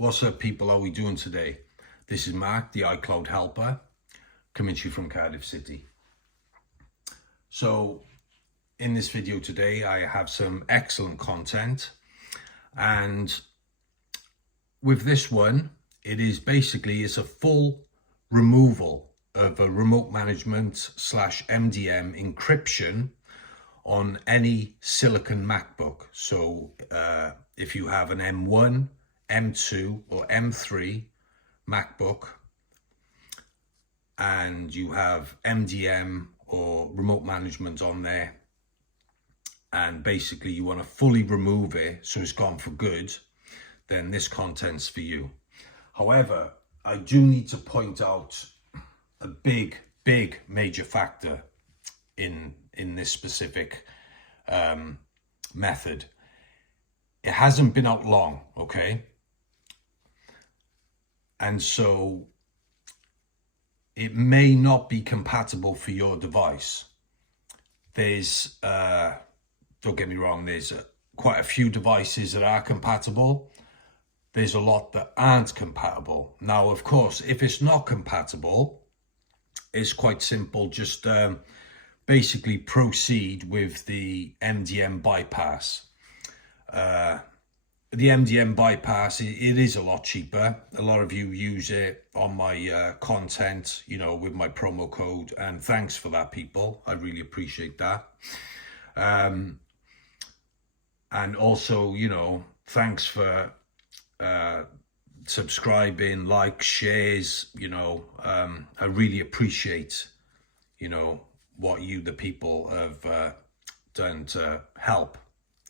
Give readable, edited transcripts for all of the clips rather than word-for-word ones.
What's up, people? How are we doing today? This is Mark, the iCloud helper, coming to you from Cardiff City. So in this video today, I have some excellent content, and with this one, it's a full removal of a remote management / MDM encryption on any silicon MacBook. So if you have an M1, M2 or M3 MacBook and you have MDM or remote management on there, and basically you want to fully remove it so it's gone for good, then this content's for you. However, I do need to point out a big major factor in this specific method. It hasn't been out long, okay? And so it may not be compatible for your device. There's, don't get me wrong, there's quite a few devices that are compatible. There's a lot that aren't compatible. Now, of course, if it's not compatible, it's quite simple. Just basically proceed with the MDM bypass. The MDM bypass, it is a lot cheaper. A lot of you use it on my content, you know, with my promo code, and thanks for that, people. I really appreciate that. And also, you know, thanks for subscribing, like, shares, you know. I really appreciate, you know, what you, the people, have done to help,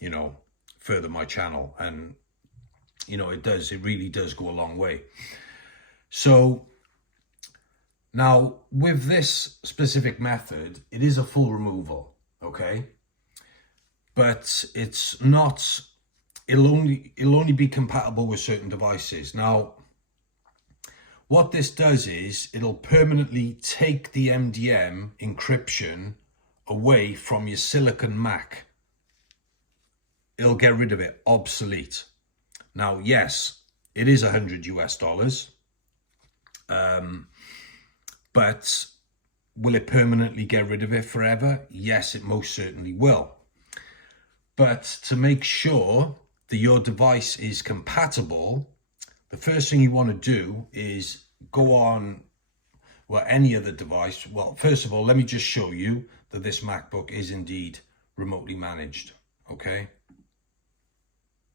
you know, further my channel. And you know, it really does go a long way. So now with this specific method, it is a full removal, okay? But it's not, it'll only be compatible with certain devices. Now what this does is it'll permanently take the MDM encryption away from your silicon Mac. It'll get rid of it, obsolete. Now, yes, it is $100 US, but will it permanently get rid of it forever? Yes, it most certainly will. But to make sure that your device is compatible, the first thing you want to do is go on, well, any other device. Well, first of all, let me just show you that this MacBook is indeed remotely managed, okay?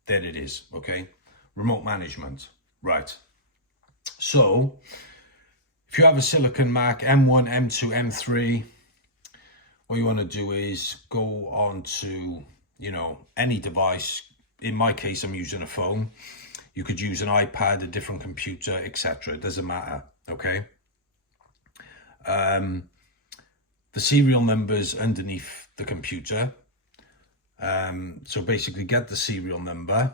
There it is, okay? Remote management, right. So if you have a silicon Mac, M1, M2, M3, what you want to do is go on to, you know, any device. In my case, I'm using a phone. You could use an iPad, a different computer, etc. It doesn't matter, okay? The serial numbers underneath the computer. So basically get the serial number,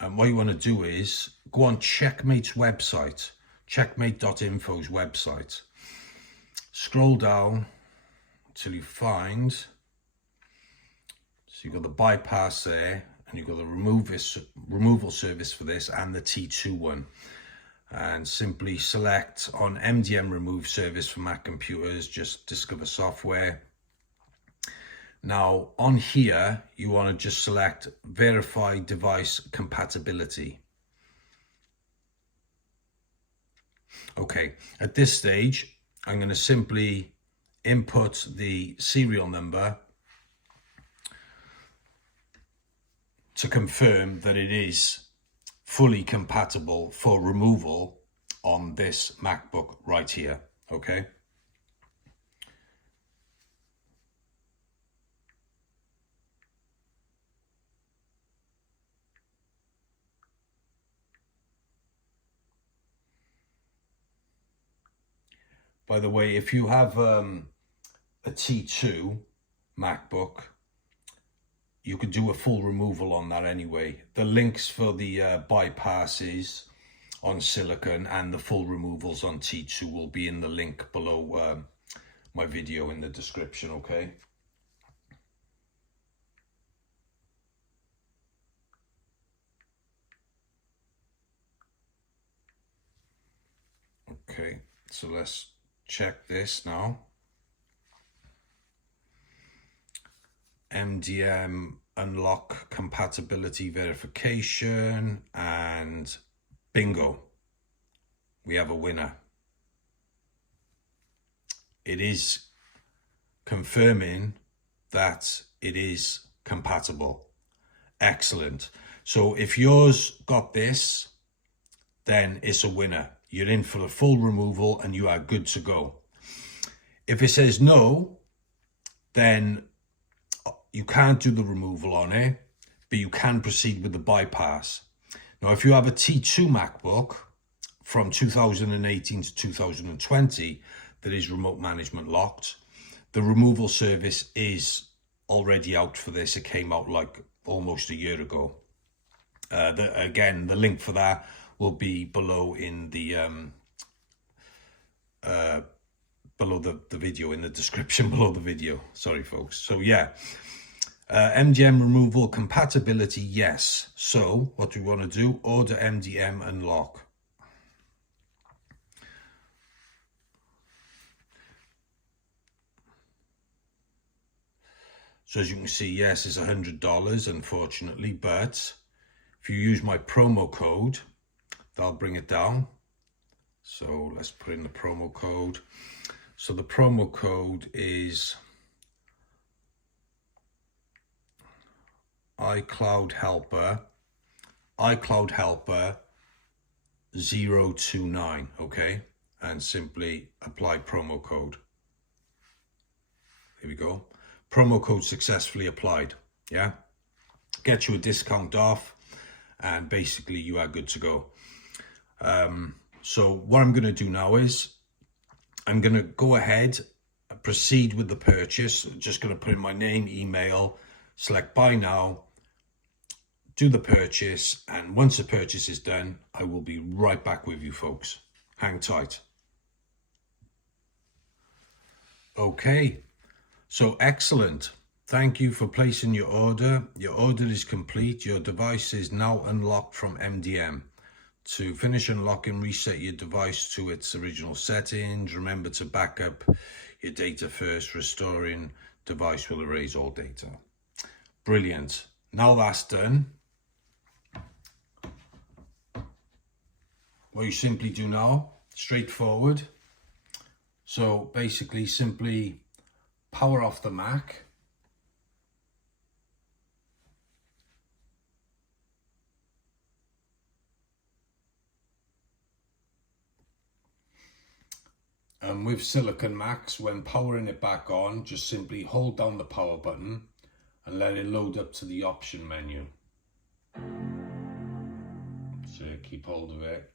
and what you want to do is go on Checkmate's website, checkmate.info's website. Scroll down until you find, so you've got the bypass there, and you've got the removal service for this, and the T2 one. And simply select on MDM remove service for Mac computers, just discover software. Now on here, you want to just select verify device compatibility. Okay, at this stage, I'm going to simply input the serial number to confirm that it is fully compatible for removal on this MacBook right here, okay? By the way, if you have a T2 MacBook, you could do a full removal on that anyway. The links for the bypasses on silicon and the full removals on T2 will be in the link below my video in the description, okay? Okay, so let's check this now. MDM unlock compatibility verification, and bingo, we have a winner. It is confirming that it is compatible. Excellent. So if yours got this, then it's a winner. You're in for a full removal and you are good to go. If it says no, then you can't do the removal on it, but you can proceed with the bypass. Now, if you have a T2 MacBook from 2018 to 2020 that is remote management locked, the removal service is already out for this. It came out like almost a year ago. Again, the link for that will be below in the below the video, in the description below the video. Sorry, folks. So yeah, MDM removal compatibility, yes. So what do we want to do? Order MDM unlock. So as you can see, yes, it's $100, unfortunately, but if you use my promo code, that'll bring it down. So let's put in the promo code. So the promo code is iCloud helper 029, okay? And simply apply promo code. Here we go. Promo code successfully applied. Yeah, get you a discount off, and basically you are good to go. So what I'm going to do now is I'm going to go ahead, proceed with the purchase. Just going to put in my name, email, select buy now, do the purchase, and once the purchase is done, I will be right back with you folks. Hang tight. Okay, so excellent. Thank you for placing your order. Your order is complete. Your device is now unlocked from MDM. To finish unlocking, reset your device to its original settings. Remember to back up your data first. Restoring device will erase all data. Brilliant. Now that's done, what you simply do now, straightforward. So basically simply power off the Mac. With Silicon Macs, when powering it back on, just simply hold down the power button and let it load up to the option menu. So keep hold of it.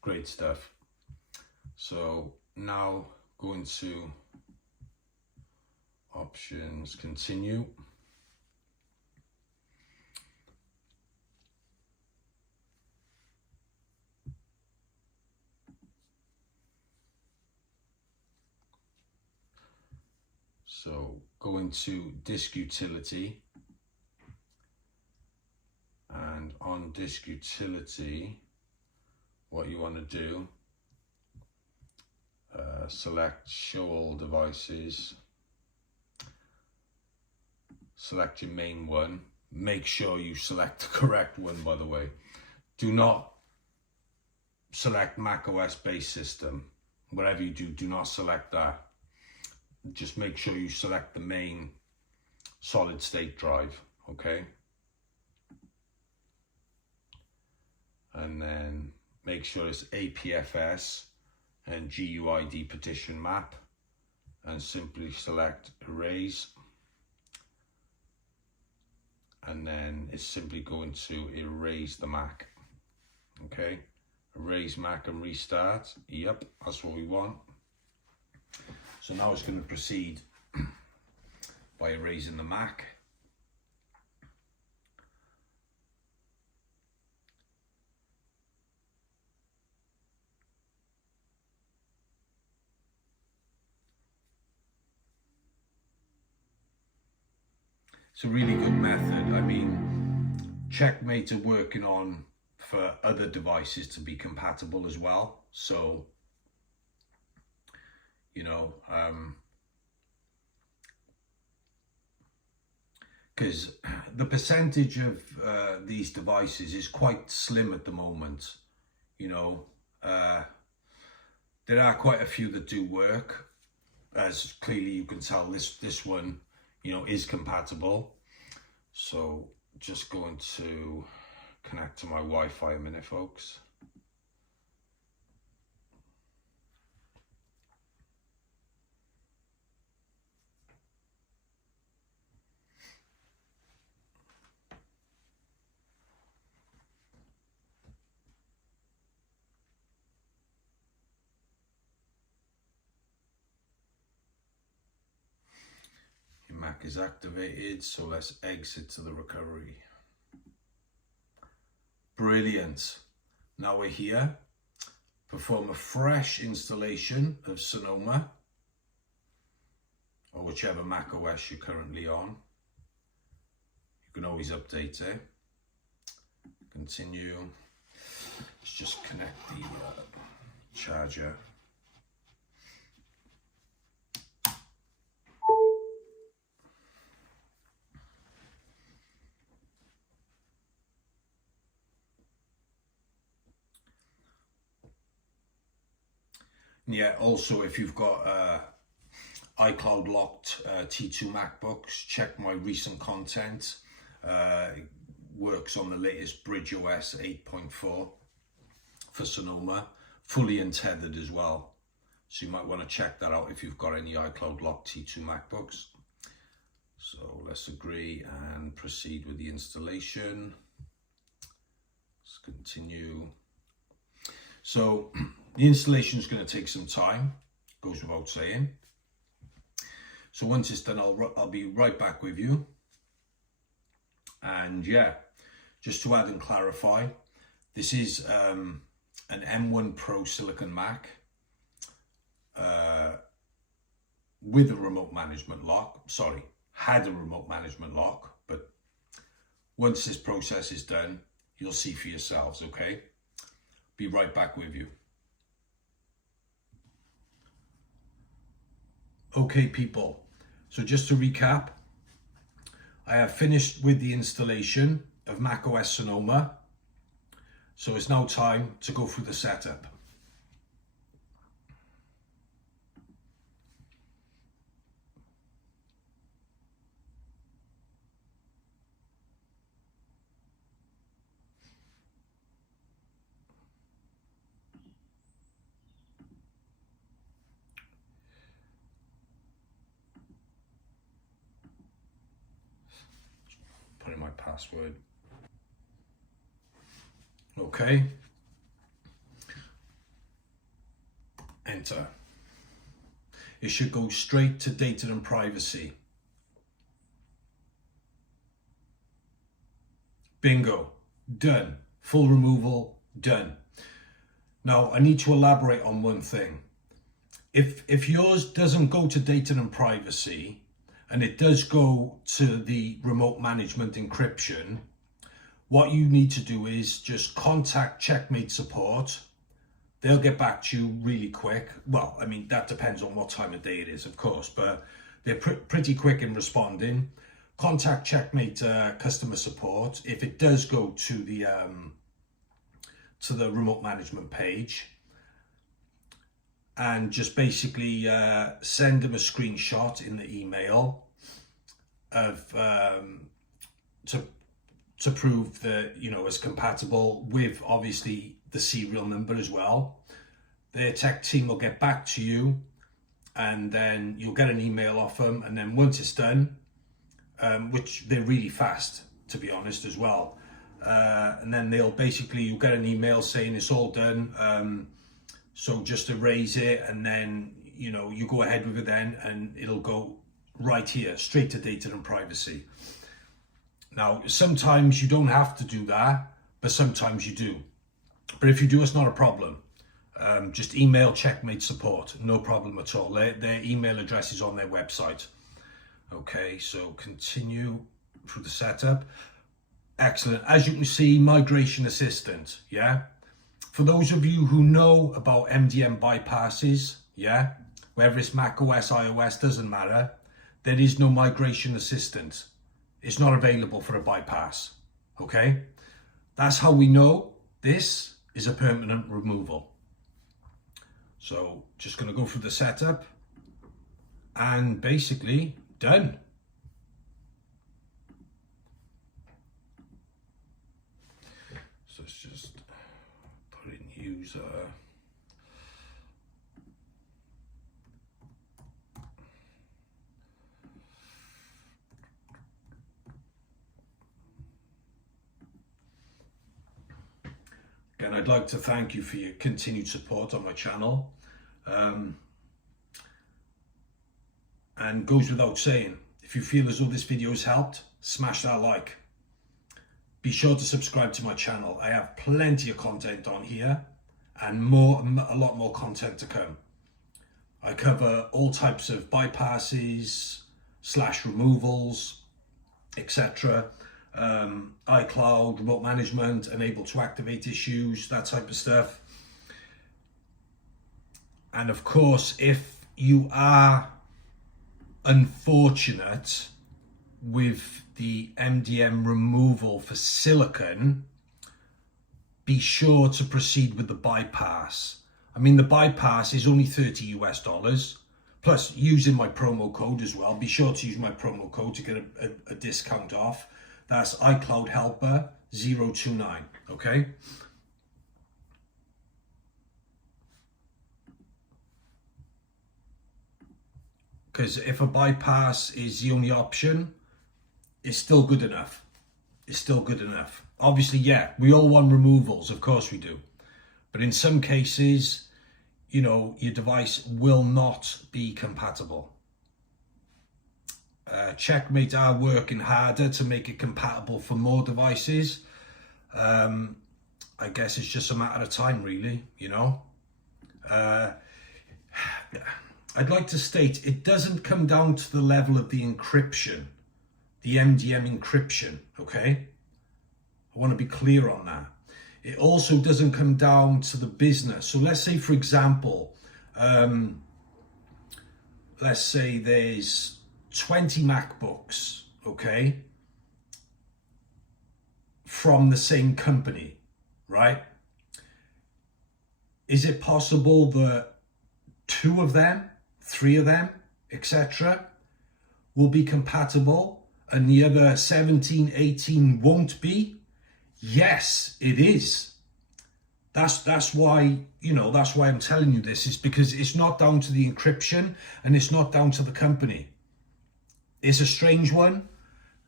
Great stuff. So now go into options, continue. So go into disk utility, and on disk utility, what you want to do, select show all devices, select your main one. Make sure you select the correct one, by the way. Do not select Mac OS base system. Whatever you do, do not select that. Just make sure you select the main solid state drive, okay? And then make sure it's APFS and GUID partition map, and simply select erase, and then it's simply going to erase the Mac. Okay, erase Mac and restart. Yep, that's what we want. So now it's going to proceed by erasing the Mac. it's a really good method. I mean, Checkmate are working on for other devices to be compatible as well. So, you know, because the percentage of these devices is quite slim at the moment. You know, there are quite a few that do work, as clearly you can tell this one, you know, is compatible. So just going to connect to my Wi-Fi a minute, folks. Mac is activated, so let's exit to the recovery. Brilliant. Now we're here. Perform a fresh installation of SONOMA, or whichever Mac OS you're currently on. You can always update it. Continue. Let's just connect the charger. Yeah, also if you've got iCloud locked T2 Macbooks, check my recent content. It works on the latest Bridge OS 8.4 for SONOMA, fully untethered as well. So you might want to check that out if you've got any iCloud locked T2 Macbooks. So let's agree and proceed with the installation. Let's continue. So the installation is going to take some time, goes without saying. So once it's done, I'll be right back with you. And yeah, just to add and clarify, this is an M1 Pro Silicon Mac with a remote management lock. Sorry, had a remote management lock, but once this process is done, you'll see for yourselves, okay? Be right back with you. Okay, people, so just to recap, I have finished with the installation of macOS Sonoma. So it's now time to go through the setup. Put in my password. Okay. Enter. It should go straight to data and privacy. Bingo. Done. Full removal. Done. Now I need to elaborate on one thing. If yours doesn't go to data and privacy, and it does go to the remote management encryption, what you need to do is just contact Checkmate support. They'll get back to you really quick. Well, I mean, that depends on what time of day it is, of course, but they're pretty quick in responding. Contact Checkmate customer support if it does go to the remote management page, and just basically send them a screenshot in the email of to prove that, you know, it's compatible with obviously the serial number as well. Their tech team will get back to you, and then you'll get an email off them, and then once it's done, which they're really fast to be honest as well, and then you'll get an email saying it's all done. So just erase it, and then, you know, you go ahead with it then, and it'll go right here, straight to data and privacy. Now, sometimes you don't have to do that, but sometimes you do. But if you do, it's not a problem. Just email Checkmate support, no problem at all. Their email address is on their website. Okay, so continue. through the setup. Excellent. As you can see, migration assistant, yeah? For those of you who know about MDM bypasses, yeah, whether it's Mac OS, iOS, doesn't matter, there is no migration assistant. It's not available for a bypass, okay? That's how we know this is a permanent removal. So just going to go through the setup and basically done. So let's just put in user. Again, I'd like to thank you for your continued support on my channel. And goes without saying, if you feel as though this video has helped, smash that like. Be sure to subscribe to my channel. I have plenty of content on here and a lot more content to come. I cover all types of bypasses, /removals, etc. iCloud, remote management, unable to activate issues, that type of stuff. And of course, if you are unfortunate with the MDM removal for silicon, be sure to proceed with the bypass. I mean, the bypass is only $30 US, plus using my promo code as well. Be sure to use my promo code to get a discount off. That's iCloud Helper 029, okay? Because if a bypass is the only option, it's still good enough. It's still good enough. Obviously, yeah, we all want removals, of course we do. But in some cases, you know, your device will not be compatible. Checkmate are working harder to make it compatible for more devices. I guess it's just a matter of time, really, you know. I'd like to state, it doesn't come down to the level of the encryption, the MDM encryption, okay? I want to be clear on that. It also doesn't come down to the business. So let's say, for example, let's say there's 20 Macbooks, okay, from the same company, right? Is it possible that 2 of them, 3 of them, etc., will be compatible and the other 17, 18 won't be? Yes, it is. That's why, you know, that's why I'm telling you this, is because it's not down to the encryption and it's not down to the company. It's a strange one,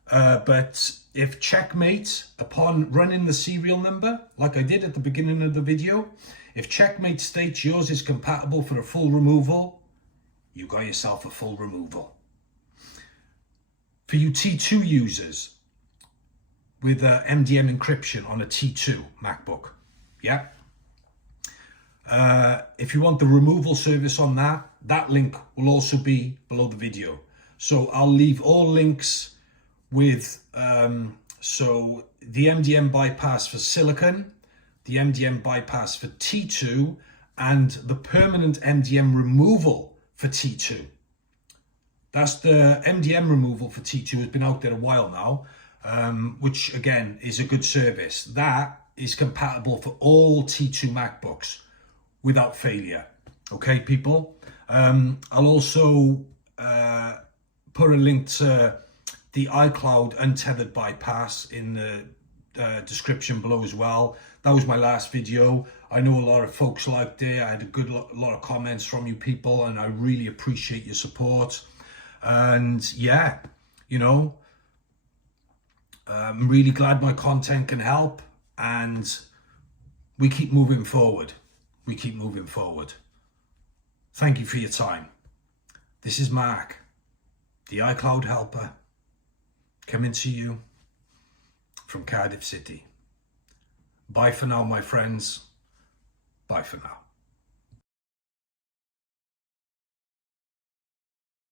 but if Checkmate, upon running the serial number, like I did at the beginning of the video, if Checkmate states yours is compatible for a full removal, you got yourself a full removal. For you T2 users with MDM encryption on a T2 MacBook, yeah? If you want the removal service on that link will also be below the video. So I'll leave all links with, so the MDM bypass for silicon, the MDM bypass for T2, and the permanent MDM removal for T2. That's the MDM removal for T2 has been out there a while now, which again is a good service. That is compatible for all T2 MacBooks without failure. Okay, people? I'll also put a link to the iCloud untethered bypass in the description below as well. That was my last video. I know a lot of folks liked it. I had a lot of comments from you people, and I really appreciate your support. And yeah, you know, I'm really glad my content can help, and we keep moving forward. We keep moving forward. Thank you for your time. This is Mark, the iCloud helper, coming to you from Cardiff City. Bye for now, my friends. Bye for now.